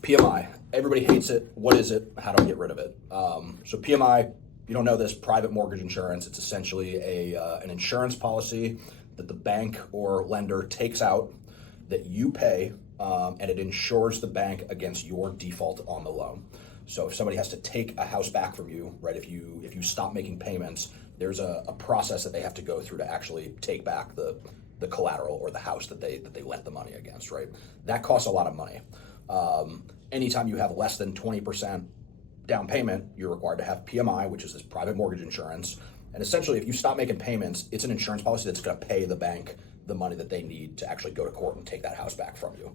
PMI. Everybody hates it. What is it? How do I get rid of it? So PMI, you don't know this, private mortgage insurance. It's essentially an insurance policy that the bank or lender takes out that you pay, and it insures the bank against your default on the loan. So if somebody has to take a house back from you, right? If you stop making payments, there's a process that they have to go through to actually take back the collateral or the house that they lent the money against, right? That costs a lot of money. Anytime you have less than 20% down payment, you're required to have PMI, which is this private mortgage insurance. And essentially, if you stop making payments, it's an insurance policy that's going to pay the bank the money that they need to actually go to court and take that house back from you.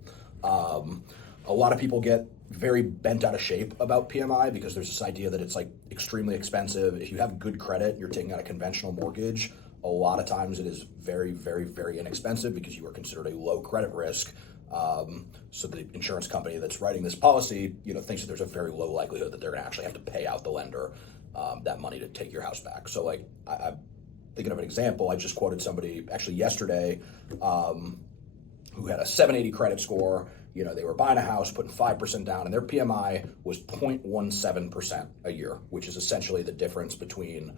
A lot of people get very bent out of shape about PMI because there's this idea that it's like extremely expensive. If you have good credit, you're taking out a conventional mortgage. A lot of times it is very, very, very inexpensive because you are considered a low credit risk. So the insurance company that's writing this policy, thinks that there's a very low likelihood that they're going to actually have to pay out the lender that money to take your house back. So like I'm thinking of an example. I just quoted somebody actually yesterday who had a 780 credit score. They were buying a house, putting 5% down, and their PMI was 0.17% a year, which is essentially the difference between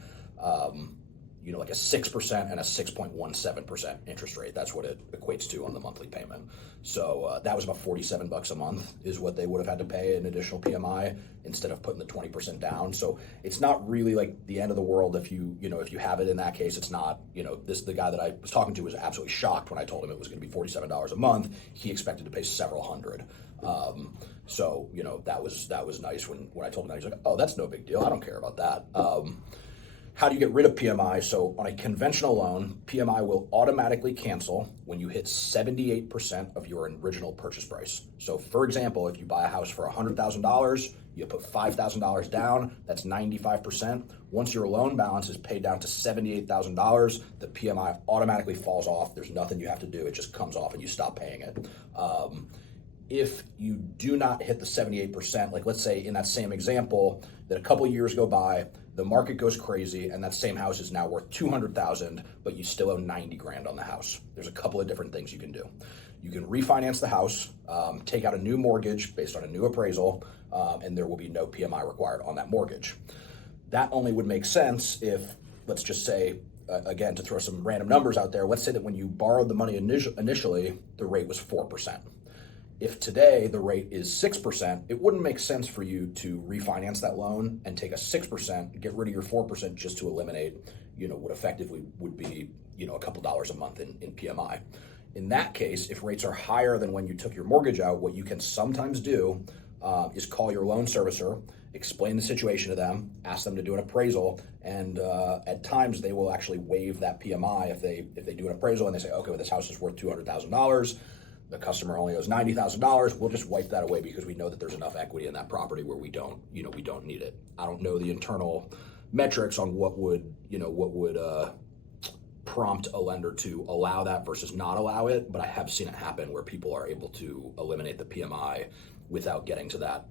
like a 6% and a 6.17% interest rate. That's what it equates to on the monthly payment. So that was about $47 a month is what they would have had to pay an additional PMI instead of putting the 20% down. So it's not really like the end of the world if you have it in that case. It's not, the guy that I was talking to was absolutely shocked when I told him it was going to be $47 a month. He expected to pay several hundred. So that was nice when I told him that. He's like, oh, that's no big deal. I don't care about that. How do you get rid of PMI? So on a conventional loan, PMI will automatically cancel when you hit 78% of your original purchase price. So for example, if you buy a house for $100,000, you put $5,000 down, that's 95%. Once your loan balance is paid down to $78,000, the PMI automatically falls off. There's nothing you have to do. It just comes off and you stop paying it. If you do not hit the 78%, like let's say in that same example, that a couple years go by, the market goes crazy, and that same house is now worth $200,000, but you still owe $90,000 on the house. There's a couple of different things you can do. You can refinance the house, take out a new mortgage based on a new appraisal, and there will be no PMI required on that mortgage. That only would make sense if, let's just say, again, to throw some random numbers out there, let's say that when you borrowed the money initially, the rate was 4%. If today the rate is 6%, it wouldn't make sense for you to refinance that loan and take a 6%, get rid of your 4% just to eliminate, what effectively would be, a couple dollars a month in PMI. In that case, if rates are higher than when you took your mortgage out, what you can sometimes do is call your loan servicer, explain the situation to them, ask them to do an appraisal, and at times they will actually waive that PMI if they do an appraisal and they say, okay, well, this house is worth $200,000. The customer only owes $90,000. We'll just wipe that away because we know that there's enough equity in that property where we don't need it. I don't know the internal metrics on what would prompt a lender to allow that versus not allow it, but I have seen it happen where people are able to eliminate the PMI without getting to that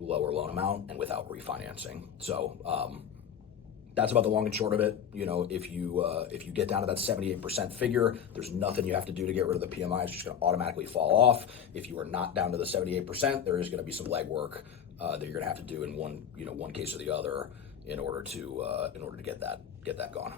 lower loan amount and without refinancing. So that's about the long and short of it. If you get down to that 78% figure, there's nothing you have to do to get rid of the PMI. It's just going to automatically fall off. If you are not down to the 78%, there is going to be some legwork that you're going to have to do in one case or the other in order to get that gone.